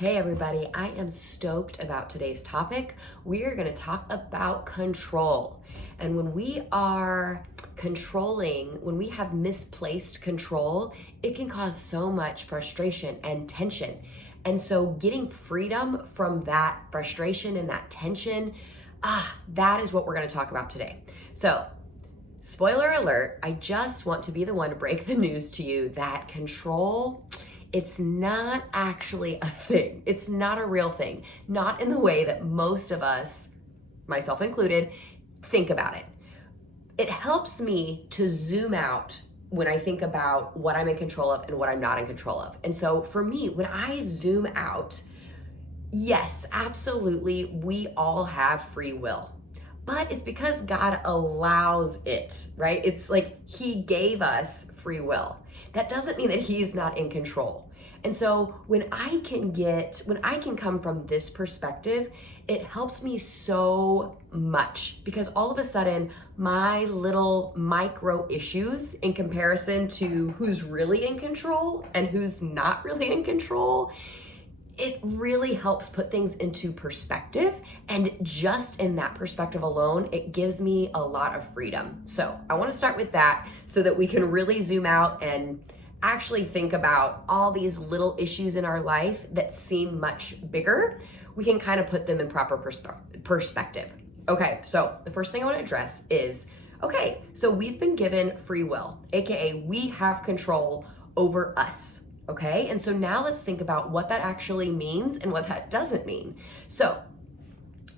Hey everybody, I am stoked about today's topic. We are going to talk about control. And when we are controlling, when we have misplaced control, it can cause so much frustration and tension. And so getting freedom from that frustration and that tension, that is what we're going to talk about today. So spoiler alert, I just want to be the one to break the news to you that control, it's not actually a thing. It's not a real thing. Not in the way that most of us, myself included, think about it. It helps me to zoom out when I think about what I'm in control of and what I'm not in control of. And so for me, when I zoom out, yes, absolutely, we all have free will. But it's because God allows it, right? It's like He gave us free will. That doesn't mean that He's not in control. And so when I can come from this perspective, it helps me so much because all of a sudden my little micro issues in comparison to who's really in control and who's not really in control, it really helps put things into perspective. And just in that perspective alone, it gives me a lot of freedom. So I want to start with that so that we can really zoom out and actually think about all these little issues in our life that seem much bigger. We can kind of put them in proper perspective. Okay, so the first thing I want to address is, okay, so we've been given free will, AKA we have control over us. Okay, and so now let's think about what that actually means and what that doesn't mean. So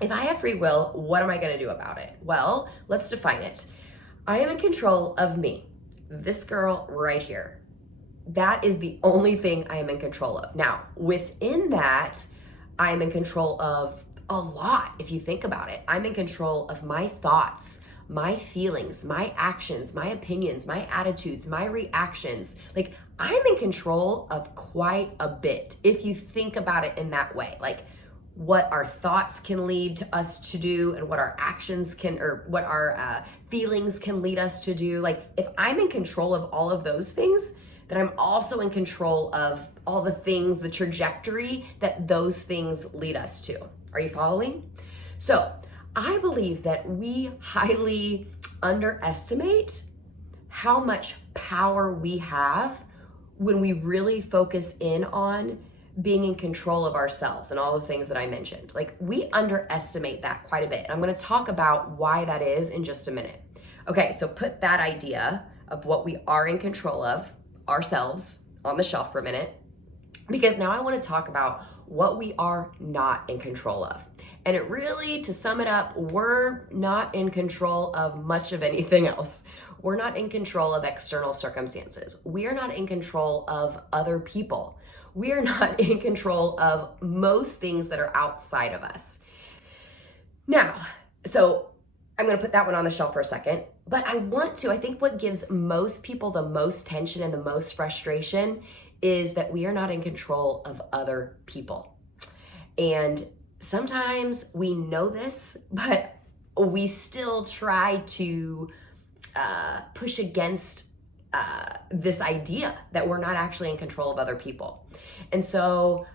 if I have free will, what am I going to do about it? Well, let's define it. I am in control of me, this girl right here. That is the only thing I am in control of. Now, within that, I am in control of a lot. If you think about it, I'm in control of my thoughts, my feelings, my actions, my opinions, my attitudes, my reactions. Like, I'm in control of quite a bit if you think about it in that way. Like, what our thoughts can lead to us to do and what our actions can, or what our feelings can lead us to do. Like, if I'm in control of all of those things, then I'm also in control of all the things, the trajectory that those things lead us to. Are you following? So I believe that we highly underestimate how much power we have when we really focus in on being in control of ourselves and all the things that I mentioned. Like, we underestimate that quite a bit. I'm going to talk about why that is in just a minute. Okay, so put that idea of what we are in control of, ourselves, on the shelf for a minute, because now I want to talk about what we are not in control of. And it really, to sum it up, we're not in control of much of anything else. We're not in control of external circumstances. We are not in control of other people. We are not in control of most things that are outside of us. Now, so I'm going to put that one on the shelf for a second, but I think what gives most people the most tension and the most frustration is that we are not in control of other people. And sometimes we know this, but we still try to push against this idea that we're not actually in control of other people. And so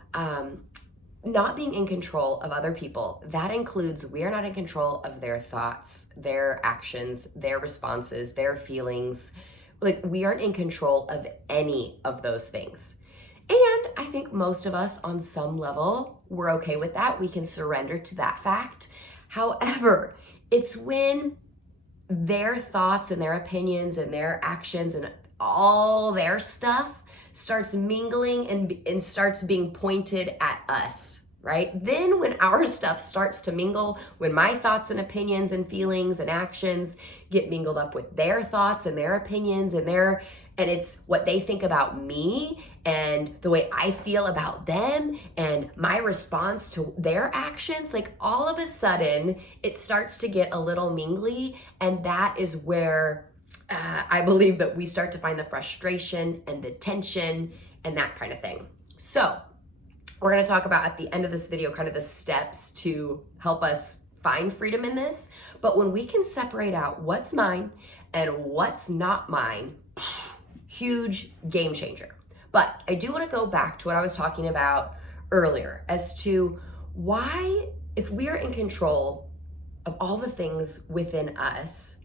not being in control of other people, that includes we are not in control of their thoughts, their actions, their responses, their feelings. Like, we aren't in control of any of those things. And I think most of us on some level, we're okay with that. We can surrender to that fact. However, it's when their thoughts and their opinions and their actions and all their stuff starts mingling and starts being pointed at us, right? Then when our stuff starts to mingle, when my thoughts and opinions and feelings and actions get mingled up with their thoughts and their opinions and it's what they think about me and the way I feel about them and my response to their actions, like, all of a sudden it starts to get a little mingly. And that is where I believe that we start to find the frustration and the tension and that kind of thing. So we're going to talk about at the end of this video kind of the steps to help us find freedom in this. But when we can separate out what's mine and what's not mine, huge game changer. But I do want to go back to what I was talking about earlier as to why, if we're in control of all the things within us,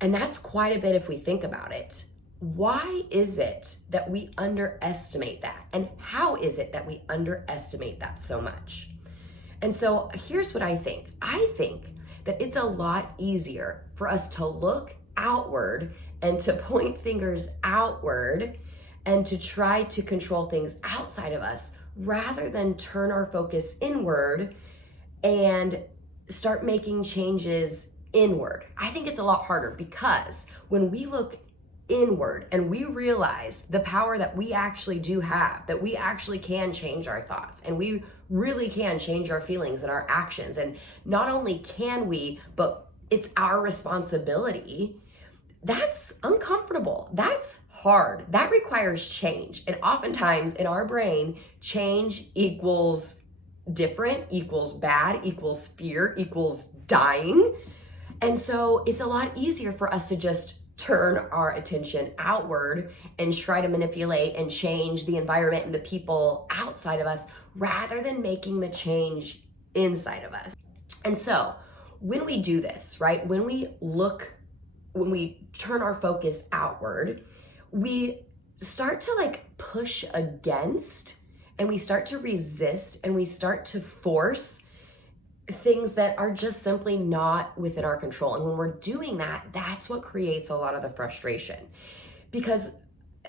and that's quite a bit if we think about it, why is it that we underestimate that? And how is it that we underestimate that so much? And so here's what I think. I think that it's a lot easier for us to look outward and to point fingers outward and to try to control things outside of us rather than turn our focus inward and start making changes inward. I think it's a lot harder because when we look inward and we realize the power that we actually do have, that we actually can change our thoughts and we really can change our feelings and our actions. And not only can we, but it's our responsibility. That's uncomfortable. That's hard. That requires change. And oftentimes in our brain, change equals different, equals bad, equals fear, equals dying. And so it's a lot easier for us to just turn our attention outward and try to manipulate and change the environment and the people outside of us rather than making the change inside of us. And so when we do this, right, when we turn our focus outward, we start to push against and we start to resist and we start to force things that are just simply not within our control. And when we're doing that, that's what creates a lot of the frustration. Because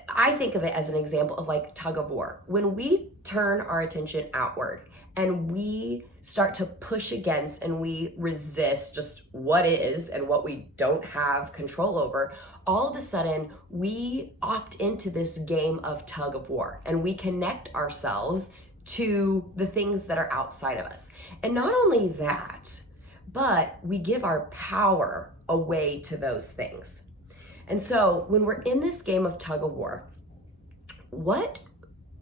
I think of it as an example of tug of war. When we turn our attention outward and we start to push against and we resist just what is and what we don't have control over, all of a sudden we opt into this game of tug of war and we connect ourselves to the things that are outside of us. And not only that, but we give our power away to those things. And so when we're in this game of tug of war, what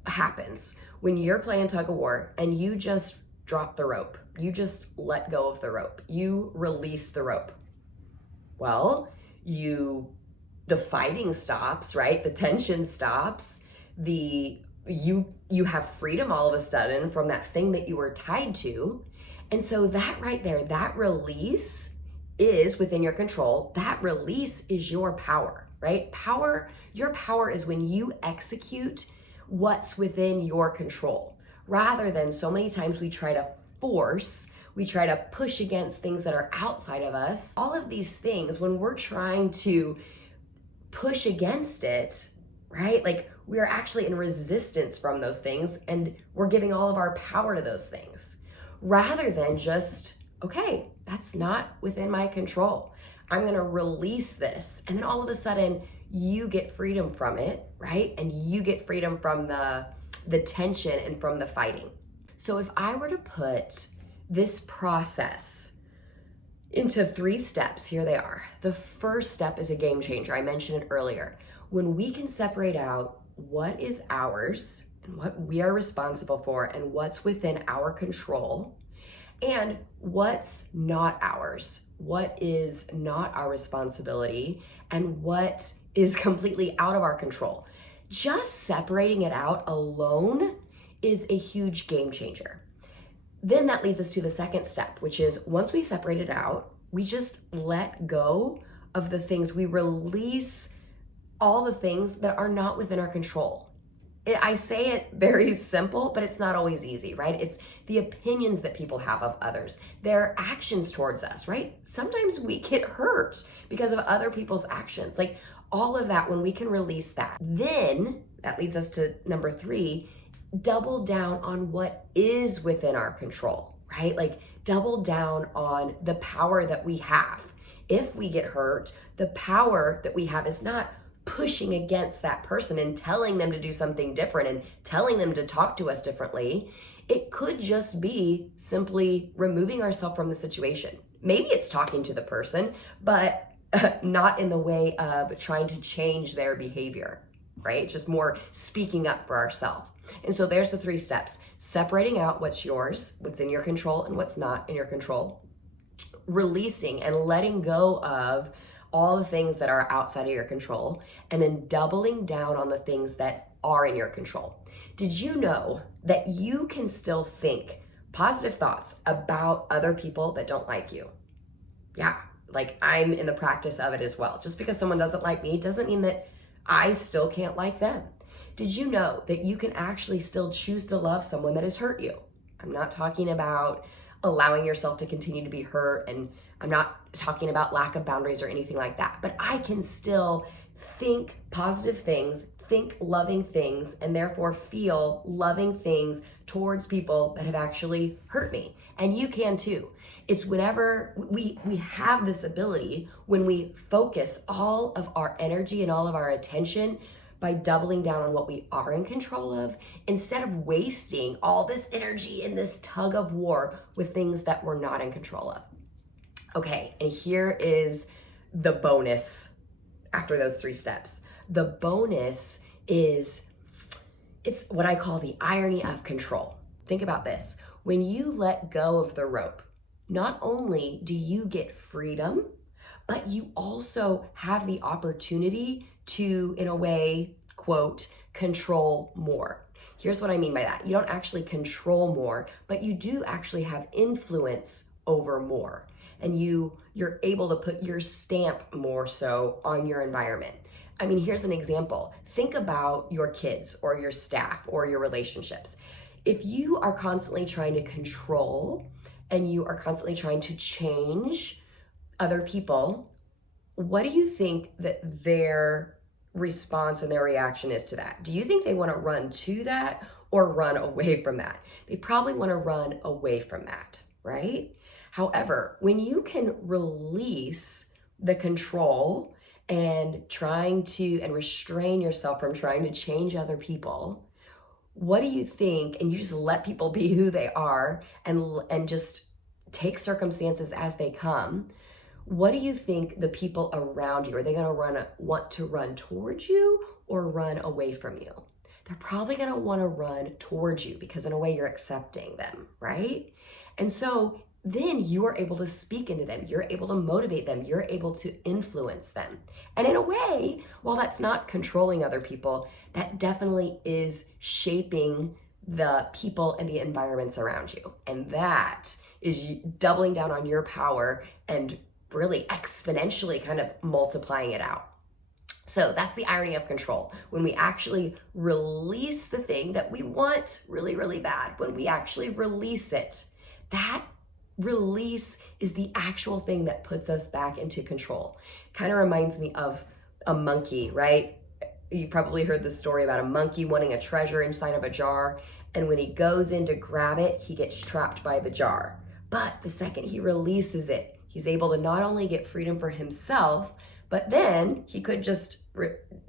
happens when you're playing tug of war and you just drop the rope? You just let go of the rope. You release the rope. Well, the fighting stops, right? The tension stops. You have freedom all of a sudden from that thing that you were tied to. And so that right there, that release is within your control. That release is your power, right? Your power is when you execute what's within your control, rather than so many times we try to push against things that are outside of us. All of these things, when we're trying to push against it, right? We are actually in resistance from those things and we're giving all of our power to those things rather than just, okay, that's not within my control. I'm going to release this. And then all of a sudden you get freedom from it, right? And you get freedom from the tension and from the fighting. So if I were to put this process into 3 steps, here they are. The first step is a game changer. I mentioned it earlier. When we can separate out what is ours and what we are responsible for and what's within our control and what's not ours, what is not our responsibility and what is completely out of our control. Just separating it out alone is a huge game changer. Then that leads us to the second step, which is once we separate it out, we just let go of the things, we release all the things that are not within our control. I say it very simple, but it's not always easy, right? It's the opinions that people have of others, their actions towards us, right? Sometimes we get hurt because of other people's actions. All of that, when we can release that, then that leads us to number 3, double down on what is within our control, right? Double down on the power that we have. If we get hurt, the power that we have is not pushing against that person and telling them to do something different and telling them to talk to us differently. It could just be simply removing ourselves from the situation. Maybe it's talking to the person, but not in the way of trying to change their behavior, right? Just more speaking up for ourselves. And so there's the 3 steps: separating out what's yours, what's in your control and what's not in your control, releasing and letting go of all the things that are outside of your control, and then doubling down on the things that are in your control. Did you know that you can still think positive thoughts about other people that don't like you? Yeah, like I'm in the practice of it as well. Just because someone doesn't like me doesn't mean that I still can't like them. Did you know that you can actually still choose to love someone that has hurt you? I'm not talking about allowing yourself to continue to be hurt, and I'm not talking about lack of boundaries or anything like that, but I can still think positive things, think loving things, and therefore feel loving things towards people that have actually hurt me. And you can too. It's whenever we have this ability, when we focus all of our energy and all of our attention by doubling down on what we are in control of, instead of wasting all this energy in this tug of war with things that we're not in control of. Okay, and here is the bonus after those 3 steps. The bonus is, it's what I call the irony of control. Think about this. When you let go of the rope, not only do you get freedom, but you also have the opportunity to, in a way, quote, control more. Here's what I mean by that. You don't actually control more, but you do actually have influence over more. And you're able to put your stamp more so on your environment. I mean, here's an example. Think about your kids or your staff or your relationships. If you are constantly trying to control and you are constantly trying to change other people, what do you think that their response and their reaction is to that? Do you think they want to run to that or run away from that? They probably want to run away from that, right? However, when you can release the control and restrain yourself from trying to change other people, what do you think? And you just let people be who they are and just take circumstances as they come. What do you think the people around you, are they going to want to run towards you or run away from you? They're probably going to want to run towards you because in a way you're accepting them, right? And so then you are able to speak into them. You're able to motivate them. You're able to influence them. And in a way, while that's not controlling other people, that definitely is shaping the people and the environments around you. And that is you doubling down on your power and really exponentially kind of multiplying it out. So that's the irony of control. When we actually release the thing that we want really, really bad, when we actually release it, that release is the actual thing that puts us back into control. Kind of reminds me of a monkey, right? You've probably heard the story about a monkey wanting a treasure inside of a jar, and when he goes in to grab it, he gets trapped by the jar. But the second he releases it, he's able to not only get freedom for himself, but then he could just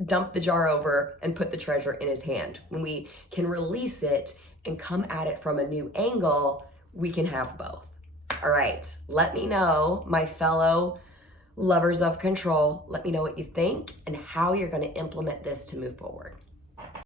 dump the jar over and put the treasure in his hand. When we can release it and come at it from a new angle, we can have both. All right, let me know, my fellow lovers of control, let me know what you think and how you're going to implement this to move forward.